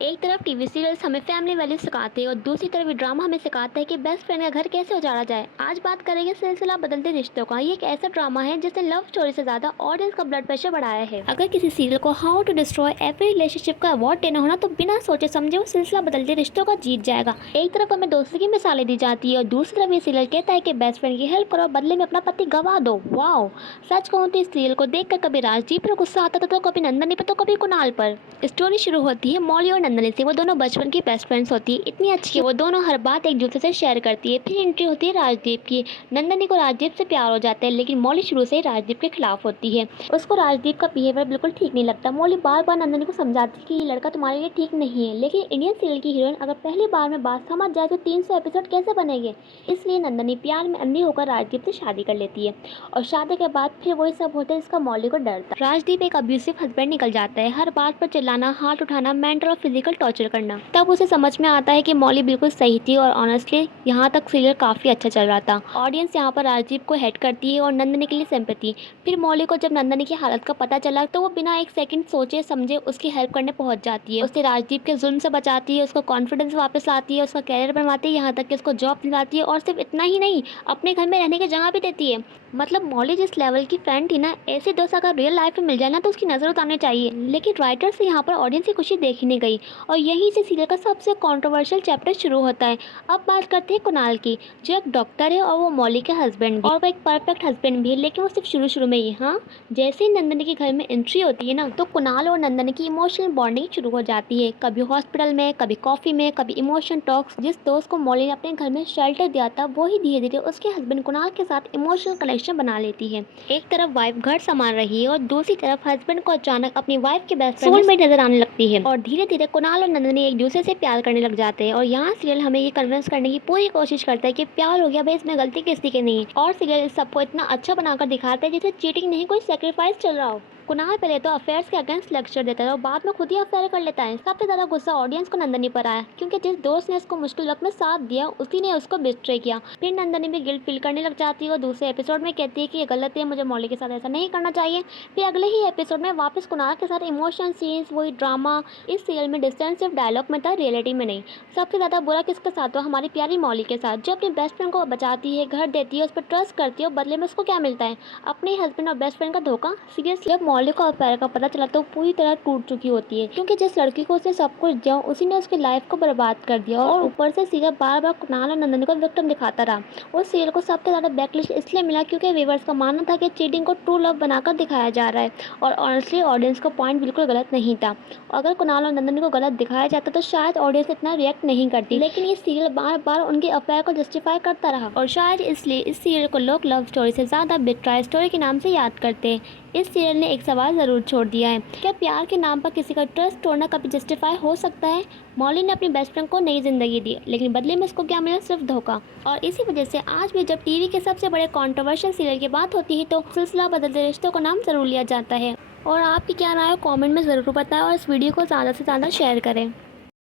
एक तरफ TV serials हमें फैमिली वैल्यूज सिखाते हैं और दूसरी तरफ ये ड्रामा हमें सिखाता है कि बेस्ट फ्रेंड का घर कैसे उजाड़ा जाए। आज बात करेंगे सिलसिला बदलते रिश्तों का। ये एक ऐसा ड्रामा है जिसने लव स्टोरी से ज्यादा ऑडियंस का ब्लड प्रेशर बढ़ाया है। अगर किसी सीरियल को how to destroy every relationship का अवार्ड देना होना तो बिना सोचे समझे वो सिलसिला बदलते रिश्तों का जीत जाएगा। एक तरफ हमें दोस्ती की मिसालें दी जाती है और दूसरी तरफ ये सीरियल कहता है कि बेस्ट फ्रेंड की हेल्प करो, बदले में अपना पति गवा दो। वाओ, सच कहूँ तो इस सीरियल को देखकर कभी राजदीप पर गुस्सा आता था तो कभी नंदनी पर तो कभी कुणाल पर। स्टोरी शुरू होती है मौली और नंदनी से। वो दोनों बचपन की बेस्ट फ्रेंड्स होती है, इतनी अच्छी कि वो दोनों हर बात एक दूसरे से शेयर करती है। फिर एंट्री होती है राजदीप की। नंदनी को राजदीप से प्यार हो जाता है, लेकिन मौली शुरू से ही राजदीप के खिलाफ होती है। उसको राजदीप का बिहेवियर बिल्कुल ठीक नहीं लगता। मौली बार बार नंदनी को समझाती है कि ये लड़का तुम्हारे लिए ठीक नहीं है, लेकिन इंडियन सीरियल की हीरोइन अगर पहली बार में बात समझ जाए तो 300 एपिसोड कैसे बनेंगे। इसलिए नंदनी प्यार में अंधी होकर राजदीप से शादी कर लेती है और शादी के बाद फिर वही सब होता है जिसका मौली को डर था। राजदीप एक अब्यूसिव हस्बैंड निकल जाता है, हर बात पर चिल्लाना, हाथ उठाना, मेंटल और फिजिकल टॉर्चर करना। तब उसे समझ में आता है कि मौली बिल्कुल सही थी और ऑनेस्टली यहाँ तक सीरियल काफी अच्छा चल रहा था। ऑडियंस यहाँ पर राजदीप को हेट करती है और नंदनी के लिए सिंपैथी। फिर मौली को जब नंदनी की हालत का पता चला तो वो बिना एक सेकंड सोचे समझे उसकी हेल्प करने पहुंच जाती है। उसे राजदीप के जुल्म से बचाती है, उसका कॉन्फिडेंस वापस लाती है, उसका कैरियर बनवाती है, यहाँ तक कि उसको जॉब दिलाती है और सिर्फ इतना ही नहीं, अपने घर में रहने की जगह भी देती है। मतलब मौली जिस लेवल की फ्रेंड थी ना, ऐसे दोस्त अगर रियल लाइफ में मिल जाए ना तो उसकी नज़र उतारनी चाहिए। लेकिन राइटर से यहाँ पर ऑडियंस की खुशी देखी नहीं गई और यहीं से सीरियल का सबसे कंट्रोवर्शियल चैप्टर शुरू होता है। अब बात करते हैं कुणाल की, जो एक डॉक्टर है और वो मौली के हस्बैंड भी, और वो एक परफेक्ट हस्बैंड भी है, लेकिन वो सिर्फ शुरू शुरू में ही। हाँ, जैसे ही नंदनी के घर में एंट्री होती है ना तो कुणाल और नंदनी की इमोशनल बॉन्डिंग शुरू हो जाती है। कभी हॉस्पिटल में, कभी कॉफी में, कभी इमोशन टॉक्स। जिस दोस्त को मौली ने अपने घर में शेल्टर दिया था वो ही धीरे धीरे उसके हस्बैंड कुणाल के साथ इमोशनल कनेक्शन बना लेती है। एक तरफ वाइफ घर संभाल रही है और दूसरी तरफ हस्बैंड को अचानक अपनी वाइफ के बेस्ट फ्रेंड सोलमेट नजर आने लगती है और धीरे धीरे कुणाल और नंदनी एक दूसरे से प्यार करने लग जाते हैं। और यहाँ सीरियल हमें ये कन्विंस करने की पूरी कोशिश करता है कि प्यार हो गया भाई, इसमें गलती किसी की नहीं। और सीरियल इस सबको इतना अच्छा बनाकर दिखाता है जैसे चीटिंग नहीं, कोई सेक्रीफाइस चल रहा हो। कुणाल पहले तो अफेयर्स के अगेंस्ट लेक्चर देता है और बाद में खुद ही अफेयर कर लेता है। सबसे ज्यादा गुस्सा ऑडियंस को नंदनी पर आया, क्योंकि जिस दोस्त ने उसको मुश्किल वक्त में साथ दिया उसी ने उसको बिट्रे किया। फिर नंदनी भी गिल्ट फील करने लग जाती है और दूसरे एपिसोड में कहती है कि ये गलत है, मुझे मौली के साथ ऐसा नहीं करना चाहिए। फिर अगले ही एपिसोड में वापस कुणाल के साथ इमोशन सीन्स, वही ड्रामा। इस सीरियल में डिस्टेंस सिर्फ डायलॉग में था, रियलिटी में नहीं। सबसे ज्यादा बुरा किसके साथ हो? हमारी प्यारी मौली के साथ, जो अपनी बेस्ट फ्रेंड को बचाती है, घर देती है, उस पर ट्रस्ट करती है और बदले में उसको क्या मिलता है? अपने हस्बैंड और बेस्ट फ्रेंड का धोखा। सीरियसली जब मौली को अफेयर का पता चला तो पूरी तरह टूट चुकी होती है, क्योंकि जिस लड़की को उसने सब कुछ दिया उसी ने उसकी लाइफ को बर्बाद कर दिया। और ऊपर से सीरियल बार बार कुणाल और नंदनी को विक्टिम दिखाता रहा। उस सीरियल को सबसे ज्यादा बैकलिस्ट इसलिए मिला क्योंकि व्यूअर्स का मानना था कि चीटिंग को ट्रू लव बनाकर दिखाया जा रहा है और ऑनेस्टली ऑडियंस का पॉइंट बिल्कुल गलत नहीं था। अगर कुणाल और नंदनी को गलत दिखाया जाता तो शायद ऑडियंस इतना रिएक्ट नहीं करती, लेकिन ये सीरियल बार बार उनके अफेयर को जस्टिफाई करता रहा और शायद इसलिए इस सीरियल को लोग लव स्टोरी से ज्यादा बिट्राई स्टोरी के नाम से याद करते हैं। इस सीरियल ने एक सवाल जरूर छोड़ दिया है, क्या प्यार के नाम पर किसी का ट्रस्ट तोड़ना कभी जस्टिफाई हो सकता है? मौली ने अपनी बेस्ट फ्रेंड को नई जिंदगी दी, लेकिन बदले में उसको क्या मिला? सिर्फ धोखा। और इसी वजह से आज भी जब टीवी के सबसे बड़े कंट्रोवर्शियल सीरियल की बात होती है तो सिलसिला बदलते रिश्तों का नाम जरूर लिया जाता है। और आपकी क्या राय है कमेंट में ज़रूर बताएं और इस वीडियो को ज़्यादा से ज़्यादा शेयर करें।